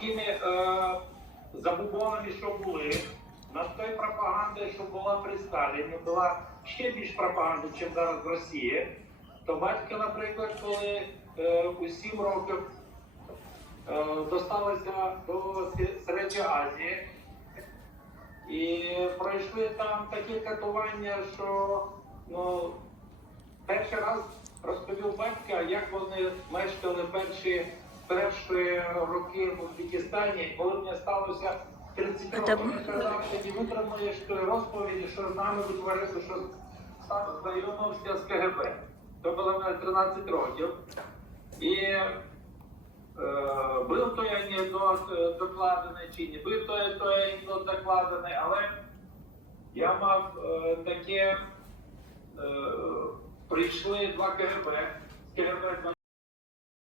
Тими е, забубонами, що були, над тою пропагандою, що була при Сталіні, була ще більш пропаганда, ніж зараз в Росії. То батько, наприклад, коли е, у 7 років е, досталося до Середньої Азії, і пройшли там такі катування, що ну, перший раз розповів батька, як вони мешкали перші, перші роки в Узбекистані, коли мені сталося 30 років. Він казав, тоді витримуєш тої розповіді, що з нами витворили, що сам знайомився з КГБ. То було мене 13 років. І е, був той анекдот е, докладений чи не був той, той анекдот докладений, але я мав е, таке, е, прийшли два КГБ, з КГБ